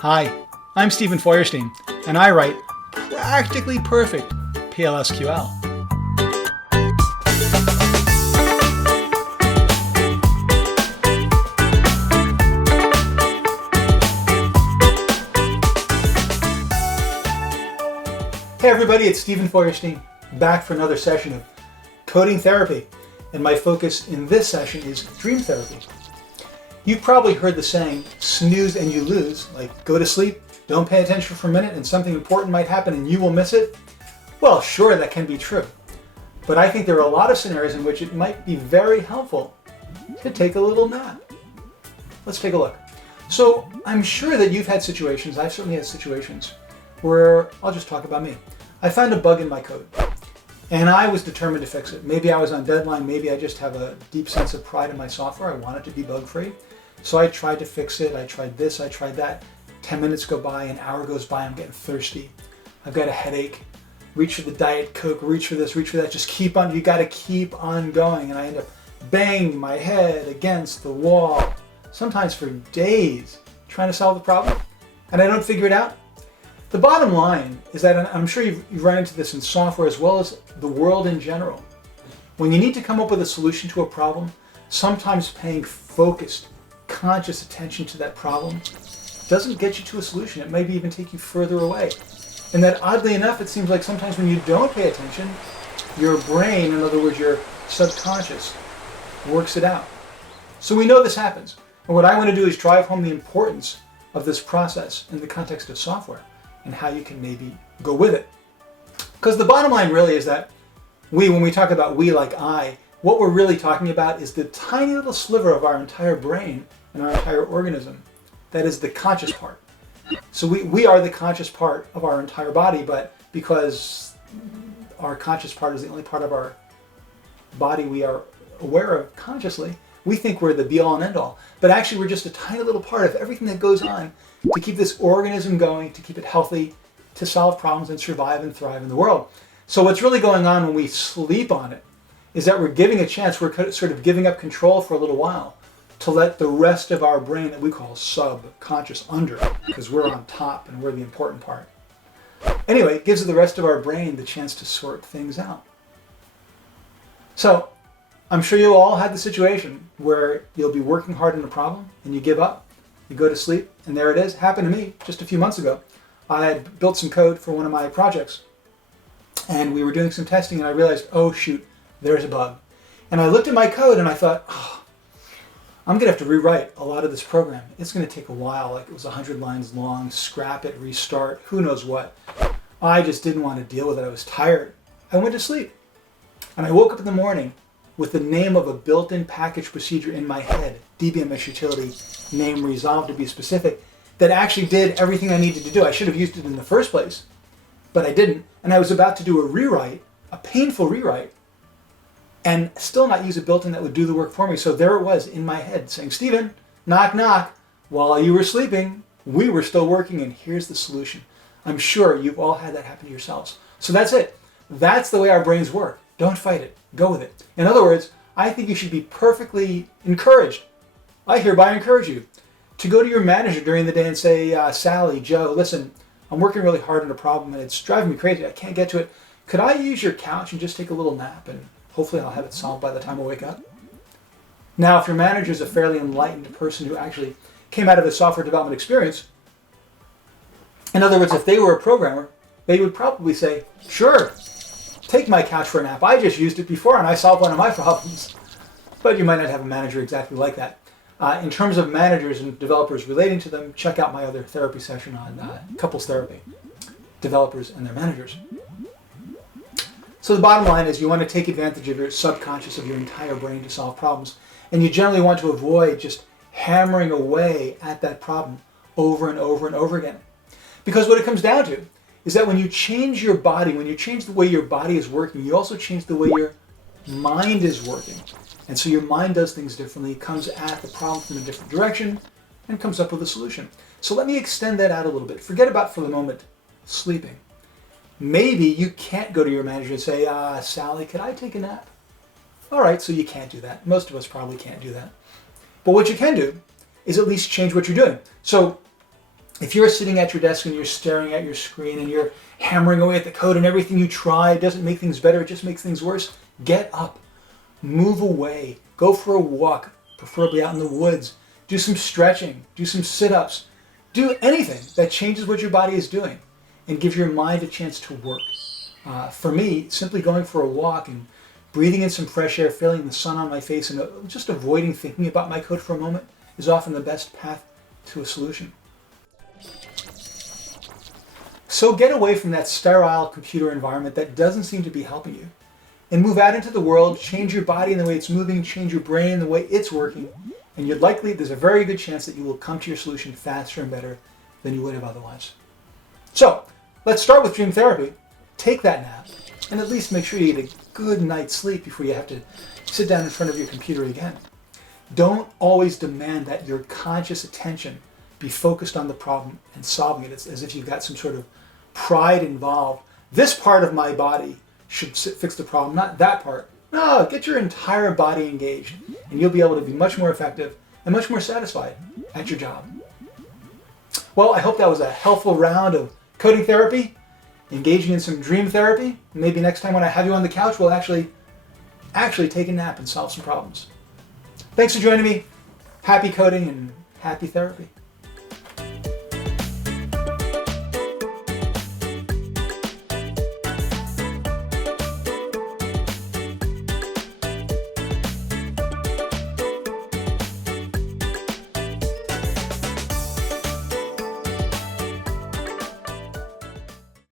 Hi, I'm Stephen Feuerstein, and I write practically perfect PLSQL. Hey everybody, it's Stephen Feuerstein, back for another session of coding therapy, and my focus in this session is dream therapy. You've probably heard the saying, snooze and you lose, like go to sleep, don't pay attention for a minute, and something important might happen and you will miss it. Well, sure, that can be true. But I think there are a lot of scenarios in which it might be very helpful to take a little nap. Let's take a look. So I'm sure that you've had situations, I've certainly had situations, where I'll just talk about me. I found a bug in my code, and I was determined to fix it. Maybe I was on deadline, maybe I just have a deep sense of pride in my software. I want it to be bug-free. So I tried to fix it, I tried this, I tried that. 10 minutes go by, an hour goes by, I'm getting thirsty. I've got a headache. Reach for the Diet Coke, reach for this, reach for that. Just keep on, you gotta keep on going. And I end up banging my head against the wall, sometimes for days, trying to solve the problem. And I don't figure it out. The bottom line is that, I'm sure you've run into this in software as well as the world in general. When you need to come up with a solution to a problem, sometimes paying focused, conscious attention to that problem doesn't get you to a solution. It maybe even take you further away. And that oddly enough, it seems like sometimes when you don't pay attention, your brain, in other words, your subconscious, works it out. So we know this happens. And what I want to do is drive home the importance of this process in the context of software and how you can maybe go with it. Because the bottom line really is that when we talk about we like I, what we're really talking about is the tiny little sliver of our entire brain and our entire organism. That is the conscious part. So we are the conscious part of our entire body, but because our conscious part is the only part of our body we are aware of consciously, we think we're the be-all and end-all. But actually we're just a tiny little part of everything that goes on to keep this organism going, to keep it healthy, to solve problems and survive and thrive in the world. So what's really going on when we sleep on it is that we're giving a chance, we're sort of giving up control for a little while to let the rest of our brain that we call subconscious under, because we're on top and we're the important part. Anyway, it gives the rest of our brain the chance to sort things out. So I'm sure you all had the situation where you'll be working hard on a problem and you give up, you go to sleep, and there it is. It happened to me just a few months ago. I had built some code for one of my projects and we were doing some testing and I realized, oh shoot, there's a bug. And I looked at my code and I thought, oh, I'm going to have to rewrite a lot of this program. It's going to take a while, like it was 100 lines long, scrap it, restart, who knows what. I just didn't want to deal with it. I was tired. I went to sleep. And I woke up in the morning with the name of a built-in package procedure in my head, DBMS utility, name resolved to be specific, that actually did everything I needed to do. I should have used it in the first place, but I didn't. And I was about to do a rewrite, a painful rewrite, and still not use a built-in that would do the work for me. So there it was in my head saying, Stephen, knock, knock. While you were sleeping, we were still working, and here's the solution. I'm sure you've all had that happen to yourselves. So that's it. That's the way our brains work. Don't fight it. Go with it. In other words, I think you should be perfectly encouraged. I hereby encourage you to go to your manager during the day and say, Sally, Joe, listen, I'm working really hard on a problem and it's driving me crazy. I can't get to it. Could I use your couch and just take a little nap, and hopefully I'll have it solved by the time I wake up? Now, if your manager is a fairly enlightened person who actually came out of a software development experience, in other words, if they were a programmer, they would probably say, sure, take my couch for a nap. I just used it before and I solved one of my problems. But you might not have a manager exactly like that. In terms of managers and developers relating to them, check out my other therapy session on couples therapy, developers and their managers. So the bottom line is you want to take advantage of your subconscious, of your entire brain to solve problems. And you generally want to avoid just hammering away at that problem over and over and over again. Because what it comes down to is that when you change your body, when you change the way your body is working, you also change the way your mind is working. And so your mind does things differently, comes at the problem from a different direction, and comes up with a solution. So let me extend that out a little bit. Forget about, for the moment, sleeping. Maybe you can't go to your manager and say, Sally, could I take a nap? All right, so you can't do that. Most of us probably can't do that. But what you can do is at least change what you're doing. So If you're sitting at your desk and you're staring at your screen and you're hammering away at the code and everything you try doesn't make things better, it just makes things worse, get up, move away, go for a walk, preferably out in the woods, do some stretching, do some sit-ups, do anything that changes what your body is doing and give your mind a chance to work. For me, simply going for a walk and breathing in some fresh air, feeling the sun on my face, and just avoiding thinking about my code for a moment is often the best path to a solution. So get away from that sterile computer environment that doesn't seem to be helping you and move out into the world, change your body in the way it's moving, change your brain in the way it's working, and there's a very good chance that you will come to your solution faster and better than you would have otherwise. So let's start with dream therapy. Take that nap and at least make sure you get a good night's sleep before you have to sit down in front of your computer again. Don't always demand that your conscious attention be focused on the problem and solving it. It's as if you've got some sort of pride involved. This part of my body should fix the problem, not that part. No, get your entire body engaged and you'll be able to be much more effective and much more satisfied at your job. Well, I hope that was a helpful round of coding therapy, engaging in some dream therapy. Maybe next time when I have you on the couch, we'll actually take a nap and solve some problems. Thanks for joining me. Happy coding and happy therapy.